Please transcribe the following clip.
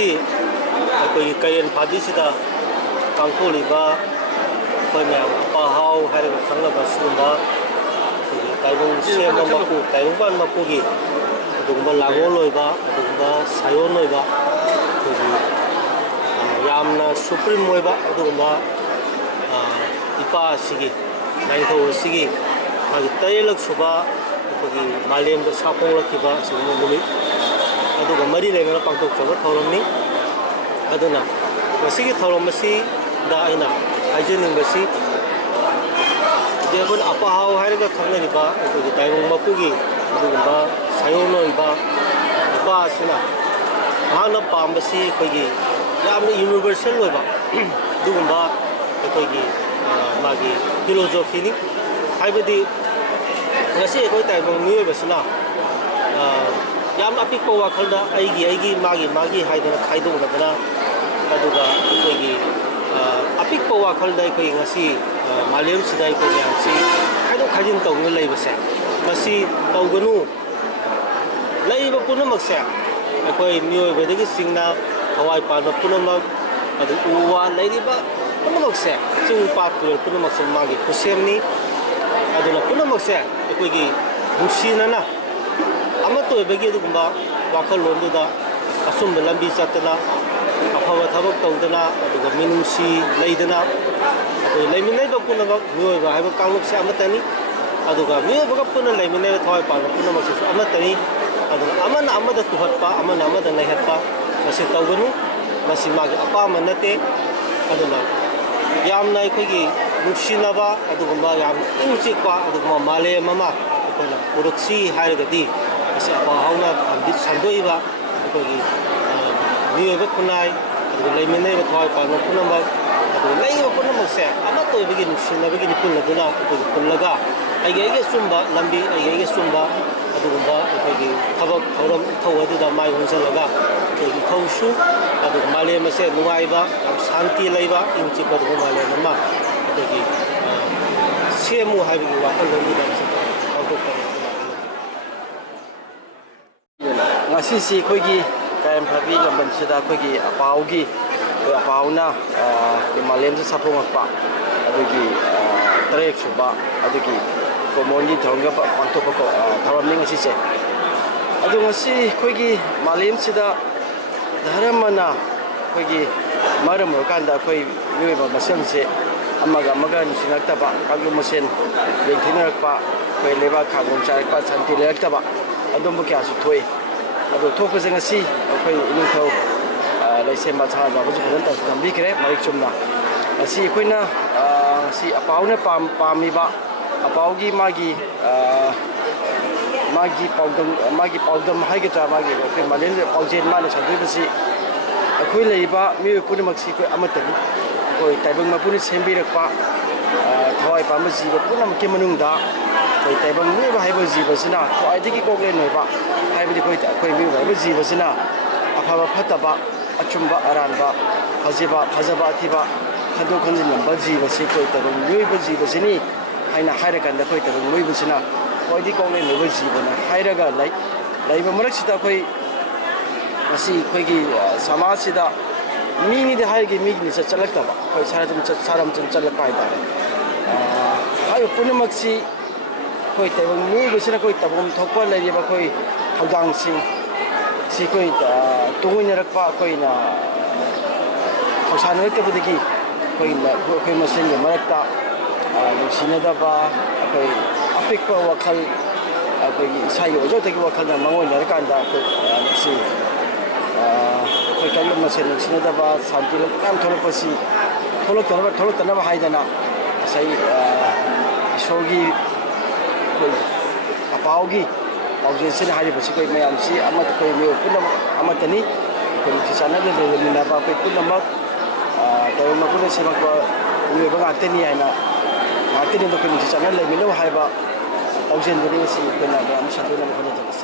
ꯑꯩꯈꯣꯏꯒꯤ ꯀꯩꯔꯦꯟ ꯐꯥꯕꯤꯁꯤꯗ ꯄꯥꯡꯊꯣꯛꯂꯤꯕ ꯑꯩꯈꯣꯏ ꯃꯌꯥꯝ ꯑꯄꯥꯍꯥꯎ ꯍꯥꯏꯔꯒ ꯈꯪꯅꯕ ꯁꯤꯒꯨꯝꯕ ꯑꯩꯈꯣꯏꯒꯤ ꯇꯥꯏꯕꯪ ꯁꯦꯝꯕ ꯃꯄꯨ ꯇꯥꯏꯕꯪꯄꯥꯟ ꯃꯄꯨꯒꯤ ꯑꯗꯨꯒꯨꯝꯕ ꯂꯥꯡꯒꯣꯜ ꯑꯣꯏꯕ ꯑꯗꯨꯒꯨꯝꯕ ꯁꯥꯌꯣꯟ ꯑꯣꯏꯕ ꯑꯩꯈꯣꯏꯒꯤ ꯌꯥꯝꯅ ꯁꯨꯄ꯭ꯔꯤꯝ ꯑꯣꯏꯕ ꯑꯗꯨꯒꯨꯝꯕ ꯏꯄꯥ ꯑꯁꯤꯒꯤ ꯂꯥꯏꯅꯤꯡꯊꯧ ꯑꯁꯤꯒꯤ ꯃꯥꯒꯤ 13ꯂꯛ ꯁꯨꯕ ꯑꯩꯈꯣꯏꯒꯤ ꯃꯥꯂꯦꯝꯗ ꯁꯥꯐꯣꯡꯂꯛꯈꯤꯕ ꯑꯁꯤꯒꯨꯝꯕ ꯅꯨꯃꯤꯠ ꯑꯗꯨꯒ ꯃꯔꯤ ꯂꯩꯅꯅ ꯄꯥꯡꯊꯣꯛꯆꯕ ꯊꯧꯔꯝꯅꯤ ꯑꯗꯨꯅ ꯃꯁꯤꯒꯤ ꯊꯧꯔꯝ ꯑꯁꯤꯗ ꯑꯩꯅ ꯍꯥꯏꯖꯅꯤꯡꯕꯁꯤ ꯑꯩꯈꯣꯏꯅ ꯑꯄꯥꯍꯥꯎ ꯍꯥꯏꯔꯒ ꯈꯪꯅꯔꯤꯕ ꯑꯩꯈꯣꯏꯒꯤ ꯇꯥꯏꯕꯪ ꯃꯄꯨꯒꯤ ꯑꯗꯨꯒꯨꯝꯕ ꯁꯥꯌꯣꯟ ꯑꯣꯏꯕ ꯅꯨꯄꯥ ꯑꯁꯤꯅ ꯃꯍꯥꯛꯅ ꯄꯥꯝꯕꯁꯤ ꯑꯩꯈꯣꯏꯒꯤ ꯌꯥꯝꯅ ꯌꯨꯅꯤꯚꯔꯁꯦꯜ ꯑꯣꯏꯕ ꯑꯗꯨꯒꯨꯝꯕ ꯑꯩꯈꯣꯏꯒꯤ ꯃꯥꯒꯤ ꯐꯤꯂꯣꯁꯣꯐꯤꯅꯤ ꯍꯥꯏꯕꯗꯤ ꯉꯁꯤ ꯑꯩꯈꯣꯏ ꯇꯥꯏꯕꯪ ꯃꯤꯑꯣꯏꯕꯁꯤꯅ ꯌꯥꯝꯅ ꯑꯄꯤꯛꯄ ꯋꯥꯈꯜꯗ ꯑꯩꯒꯤ ꯃꯥꯒꯤ ꯍꯥꯏꯗꯅ ꯈꯥꯏꯗꯣꯛꯅꯗꯅ ꯑꯗꯨꯒ ꯑꯩꯈꯣꯏꯒꯤ ꯑꯄꯤꯛꯄ ꯋꯥꯈꯜꯗ ꯑꯩꯈꯣꯏ ꯉꯁꯤ ꯃꯥꯂꯦꯝꯁꯤꯗ ꯑꯩꯈꯣꯏ ꯃꯌꯥꯝꯁꯤ ꯈꯥꯏꯗꯣꯛ ꯈꯥꯏꯖꯤꯟ ꯇꯧꯗꯨꯅ ꯂꯩꯕꯁꯦ ꯃꯁꯤ ꯇꯧꯒꯅꯨ ꯂꯩꯔꯤꯕ ꯄꯨꯝꯅꯃꯛꯁꯦ ꯑꯩꯈꯣꯏ ꯃꯤꯑꯣꯏꯕꯗꯒꯤ ꯆꯤꯡꯅ ꯍꯋꯥꯏ ꯄꯥꯟꯕ ꯄꯨꯝꯅꯃꯛ ꯑꯗꯨ ꯎ ꯋꯥ ꯂꯩꯔꯤꯕ ꯄꯨꯝꯅꯃꯛꯁꯦ ꯆꯤꯡ ꯄꯥꯠ ꯇꯨꯔꯦꯜ ꯄꯨꯝꯅꯃꯛꯁꯦ ꯃꯥꯒꯤ ꯈꯨꯠꯁꯦꯝꯅꯤ ꯑꯗꯨꯅ ꯄꯨꯝꯅꯃꯛꯁꯦ ꯑꯩꯈꯣꯏꯒꯤ ꯅꯨꯡꯁꯤꯅꯅ ꯑꯃꯠꯇ ꯑꯣꯏꯕꯒꯤ ꯑꯗꯨꯒꯨꯝꯕ ꯋꯥꯈꯜꯂꯣꯟꯗꯨꯗ ꯑꯆꯨꯝꯕ ꯂꯝꯕꯤ ꯆꯠꯇꯅ ꯑꯐꯕ ꯊꯕꯛ ꯇꯧꯗꯅ ꯑꯗꯨꯒ ꯃꯤꯅꯨꯡꯁꯤ ꯂꯩꯗꯅ ꯑꯩꯈꯣই ꯂꯩꯃꯤꯟꯅꯔꯤꯕ ꯄꯨꯝꯅꯃꯛ ꯃꯤꯑꯣꯏꯕ ꯍꯥꯏꯕ ꯀꯥꯡꯂꯨꯞꯁꯦ ꯑꯃꯠꯇꯅꯤ ꯑꯗꯨꯒ ꯃꯤꯑꯣꯏꯕꯒ ꯄꯨꯟꯅ ꯂꯩꯃꯤꯟꯅꯔꯤꯕ ꯊꯋꯥꯏ ꯄꯥꯟꯕ ꯄꯨꯝꯅꯃꯛꯁꯤꯁꯨ ꯑꯃꯠꯇꯅꯤ ꯑꯗꯨꯒ ꯑꯃꯅ ꯑꯃꯗ ꯇꯨꯍꯠꯄ ꯑꯃꯅ ꯑꯃꯗ ꯂꯩꯍꯠꯄ ꯃꯁꯤ ꯇꯧꯒꯅꯨ ꯃꯁꯤ ꯃꯥꯒꯤ ꯑꯄꯥꯝꯕ ꯅꯠꯇꯦ ꯑꯗꯨꯅ ꯌꯥꯝꯅ ꯑꯩꯈꯣꯏꯒꯤ ꯅꯨꯡꯁꯤꯅꯕ ꯑꯗꯨꯒꯨꯝꯕ ꯌꯥꯝꯅ ꯏꯪ ꯆꯤꯛꯄ ꯑꯗꯨꯒꯨꯝꯕ ꯃꯥꯂꯦꯝ ꯑꯃ ꯑꯩꯈꯣꯏꯅ ꯎꯔꯛꯁꯤ ꯍꯥꯏꯔꯒꯗꯤ ꯃꯁꯤ ꯑꯄꯥꯍꯥꯎꯅ ꯁꯟꯗꯣꯛꯏꯕ ꯑꯩꯈꯣꯏꯒꯤ ꯃꯤꯑꯣꯏꯕ ꯈꯨꯟꯅꯥꯏ ꯑꯗꯨꯒ ꯂꯩꯃꯤꯟꯅꯔꯤꯕ ꯊꯋꯥꯏ ꯄꯥꯟꯕ ꯄꯨꯝꯅꯃꯛ ꯑꯗꯨꯒ ꯂꯩꯔꯤꯕ ꯄꯨꯝꯅꯃꯛꯁꯦ ꯑꯃꯠꯇ ꯑꯣꯏꯕꯒꯤ ꯅꯨꯡꯁꯤꯅꯕꯒꯤ ꯄꯨꯜꯂꯗꯨꯅ ꯑꯩꯈꯣꯏꯒꯤ ꯄꯨꯜꯂꯒ ꯑꯩꯒꯤ ꯑꯆꯨꯝꯕ ꯂꯝꯕꯤ ꯑꯩꯒꯤ ꯑꯆꯨꯝꯕ ꯑꯗꯨꯒꯨꯝꯕ ꯑꯩꯈꯣꯏꯒꯤ ꯊꯕꯛ ꯊꯧꯔꯝ ꯏꯊꯧ ꯑꯗꯨꯗ ꯃꯥꯏ ꯑꯣꯟꯁꯤꯜꯂꯒ ꯑꯩꯈꯣꯏꯒꯤ ꯏꯊꯧꯁꯨ ꯑꯗꯨꯒ ꯃꯥꯂꯦꯝ ꯑꯁꯦ ꯅꯨꯡꯉꯥꯏꯕ ꯌꯥꯝ ꯁꯥꯟꯇꯤ ꯂꯩꯕ ꯏꯪ ꯆꯤꯛꯄ ꯑꯗꯨꯒꯨꯝꯕ ꯃꯥꯂꯦꯝ ꯑꯃ ꯑꯩꯈꯣꯏꯒꯤ ꯁꯦꯝꯃꯨ ꯍꯥꯏꯕꯒꯤ ꯋꯥꯈꯜꯂꯣꯟꯗꯨꯗ ꯄꯥꯡꯊꯣꯛꯄ ꯉꯁꯤꯁꯤ ꯑꯩꯈꯣꯏꯒꯤ ꯀꯩꯔꯦꯟ ꯐꯥꯕꯤ ꯂꯝꯗꯝꯁꯤꯗ ꯑꯩꯈꯣꯏꯒꯤ ꯑꯄꯥꯎꯒꯤ ꯑꯄꯥꯎꯅ ꯃꯥꯂꯦꯝꯁꯤ ꯁꯥꯐꯣꯡꯉꯛꯄ ꯑꯗꯨꯒꯤ 13ꯛ ꯁꯨꯕ ꯑꯗꯨꯒꯤ ꯀꯣꯃꯣꯟꯒꯤ ꯊꯧꯔꯝꯒ ꯄꯥꯡꯊꯣꯛꯄ ꯊꯧꯔꯝꯅꯤ ꯉꯁꯤꯁꯦ ꯑꯗꯣ ꯉꯁꯤ ꯑꯩꯈꯣꯏꯒꯤ ꯃꯥꯂꯦꯝꯁꯤꯗ ꯙꯔꯃꯅ ꯑꯩꯈꯣꯏꯒꯤ ꯃꯔꯝ ꯑꯣꯏꯔꯀꯥꯟꯗ ꯑꯩꯈꯣꯏ ꯃꯤꯑꯣꯏꯕ ꯃꯁꯦꯟꯁꯦ ꯑꯃꯒ ꯑꯃꯒ ꯅꯨꯡꯁꯤꯅꯔꯛꯇꯕ ꯀꯥꯡꯂꯨꯞ ꯃꯁꯦꯟ ꯌꯦꯡꯊꯤꯅꯔꯛꯄ ꯑꯩꯈꯣꯏ ꯂꯩꯕꯥꯛ ꯈꯥꯡꯕꯝ ꯆꯥꯏꯔꯛꯄ ꯁꯥꯟꯇꯤ ꯂꯩꯔꯛꯇꯕ ꯑꯗꯨꯝꯕ ꯀꯌꯥꯁꯨ ꯊꯣꯛꯏ ꯑꯗꯣ ꯊꯣꯛꯄꯁꯦ ꯉꯁꯤ ꯑꯩꯈꯣꯏ ꯏꯅꯤꯡꯊꯧ ꯂꯩꯁꯦꯝꯕ ꯁꯅꯥꯖꯥꯎꯕꯁꯨ ꯐꯖꯅ ꯊꯝꯕꯤꯈ꯭ꯔꯦ ꯃꯔꯤꯛ ꯆꯨꯝꯅ ꯉꯁꯤ ꯑꯩꯈꯣꯏꯅ ꯉꯁꯤ ꯑꯄꯥꯎꯅ ꯄꯥꯝꯃꯤꯕ ꯑꯄꯥꯎꯒꯤ ꯃꯥꯒꯤ ꯄꯥꯎꯗꯝ ꯍꯥꯏꯒꯗ꯭ꯔꯥ ꯃꯥꯒꯤ ꯑꯩꯈꯣই ꯃꯥꯂꯦꯝꯗ ꯄꯥꯎꯖꯦꯜ ꯃꯥꯅ ꯁꯟꯗꯣꯛꯏꯕꯁꯤ ꯑꯩꯈꯣꯏ ꯂꯩꯔꯤꯕ ꯃꯤꯑꯣꯏ ꯄꯨꯝꯅꯃꯛꯁꯤ ꯑꯩꯈꯣই ꯑꯃꯠꯇꯅꯤ ꯑꯩꯈꯣই ꯇꯥꯏꯕꯪ ꯃꯄꯨꯅ ꯁꯦꯝꯕꯤꯔꯛꯄ ꯊꯋꯥꯏ ꯄꯥꯟꯕ ꯖꯤꯕ ꯄꯨꯝꯅꯃꯛꯀꯤ ꯃꯅꯨꯡꯗ ꯑꯩꯈꯣꯏ ꯇꯥꯏꯕꯪ ꯃꯤꯑꯣꯏꯕ ꯍꯥꯏꯕ ꯖꯤꯕꯁꯤꯅ ꯈ꯭ꯋꯥꯏꯗꯒꯤ ꯀꯣꯛꯂꯦꯟ ꯑꯣꯏꯕ ꯍꯥꯏꯕꯗꯤ ꯑꯩꯈꯣই ꯃꯤꯑꯣꯏꯕ ꯍꯥꯏꯕ ꯖꯤꯕꯁꯤꯅ ꯑꯐꯕ ꯐꯠꯇꯕ ꯑꯆꯨꯝꯕ ꯑꯔꯥꯟꯕ ꯐꯖꯕ ꯑꯊꯤꯕ ꯈꯟꯗꯣꯛ ꯈꯟꯖꯤꯟ ꯉꯝꯕ ꯖꯤꯕꯁꯤ ꯑꯩꯈꯣই ꯇꯥꯏꯕꯪ ꯃꯤꯑꯣꯏꯕ ꯖꯤꯕꯁꯤꯅꯤ ꯍꯥꯏꯅ ꯍꯥꯏꯔꯀꯥꯟꯗ ꯑꯩꯈꯣই ꯇꯥꯏꯕꯪ ꯃꯤꯑꯣꯏꯕꯁꯤꯅ ꯈ꯭ꯋꯥꯏꯗꯒꯤ ꯀꯣꯛꯂꯦꯟ ꯑꯣꯏꯕ ꯖꯤꯕꯅ ꯍꯥꯏꯔꯒ ꯂꯩꯕ ꯃꯔꯛꯁꯤꯗ ꯑꯩꯈꯣꯏ ꯉꯁꯤ ꯑꯩꯈꯣꯏꯒꯤ ꯁꯃꯥꯖꯁꯤꯗ ꯃꯤꯅꯤꯗꯤ ꯍꯥꯏꯔꯒ ꯃꯤꯒꯤ ꯂꯤꯆꯠ ꯆꯠꯂꯛꯇꯕ ꯑꯩꯈꯣই ꯁꯥꯔꯝꯆꯟ ꯆꯠꯂꯛꯄ ꯍꯥꯏꯇꯥꯔꯦ ꯍꯥꯏꯔꯤꯕ ꯄꯨꯝꯅꯃꯛꯁꯤ ꯑꯩꯈꯣই ꯇꯥꯏꯕꯪ ꯃꯤꯑꯣꯏꯕꯁꯤꯅ ꯑꯩꯈꯣই ꯇꯧꯐꯝ ꯊꯣꯛꯄ ꯂꯩꯔꯤꯕ ꯑꯩꯈꯣꯏ ꯊꯧꯗꯥꯡꯁꯤꯡ ꯁꯤ ꯑꯩꯈꯣই ꯇꯣꯡꯉꯤꯅꯔꯛꯄ ꯑꯩꯈꯣꯏꯅ ꯊꯧꯁꯥꯅꯔꯛꯇꯕꯗꯒꯤ ꯑꯩꯈꯣꯏ ꯃꯁꯦꯟꯒꯤ ꯃꯔꯛꯇ ꯅꯨꯡꯁꯤꯅꯗꯕ ꯑꯩꯈꯣꯏ ꯑꯄꯤꯛꯄ ꯋꯥꯈꯜ ꯑꯩꯈꯣꯏꯒꯤ ꯏꯁꯥꯒꯤ ꯑꯣꯏꯖꯕꯒꯤ ꯋꯥꯈꯜꯅ ꯃꯥꯡꯑꯣꯏꯅꯔꯀꯥꯟꯗ ꯃꯁꯤ ꯑꯩꯈꯣꯏ ꯀꯥꯡꯂꯨꯞ ꯃꯁꯦꯟ ꯅꯨꯡꯁꯤꯅꯗꯕ ꯁꯥꯟꯇꯤ ꯃꯌꯥꯝ ꯊꯣꯛꯂꯛꯄꯁꯤ ꯊꯣꯛꯂꯛꯇꯅꯕ ꯍꯥꯏꯗꯅ ꯉꯁꯥꯏ ꯏꯁꯣꯔꯒꯤ ꯑꯩꯈꯣꯏ ꯑꯄꯥꯎꯒꯤ ꯄꯥꯎꯖꯦꯜꯁꯤꯅ ꯍꯥꯏꯔꯤꯕꯁꯤ ꯑꯩꯈꯣꯏ ꯃꯌꯥꯝꯁꯤ ꯑꯩꯈꯣꯏ ꯃꯤꯑꯣꯏ ꯄꯨꯝꯅꯃꯛ ꯑꯃꯠꯇꯅꯤ ꯑꯩꯈꯣꯏ ꯅꯨꯡꯁꯤ ꯆꯥꯟꯅꯅ ꯂꯩꯃꯤꯟꯅꯕ ꯑꯩꯈꯣꯏ ꯄꯨꯝꯅꯃꯛ ꯇꯥꯏꯕꯪ ꯃꯄꯨꯅ ꯁꯦꯝꯃꯛꯄ ꯃꯤꯑꯣꯏꯕ ꯉꯥꯛꯇꯅꯤ ꯍꯥꯏꯅ ꯉꯥꯛꯇꯅꯤ ꯑꯩꯈꯣꯏ ꯅꯨꯡꯁꯤ ꯆꯥꯟꯅꯅ ꯂꯩꯃꯤꯟꯅꯧ ꯍꯥꯏꯕ ꯄꯥꯎꯖꯦꯜꯗꯨꯅꯤ ꯉꯁꯤ ꯑꯩꯈꯣꯏꯅ ꯃꯌꯥꯝ ꯁꯟꯗꯣꯛꯅꯕ ꯍꯣꯠꯅꯖꯕꯁꯤ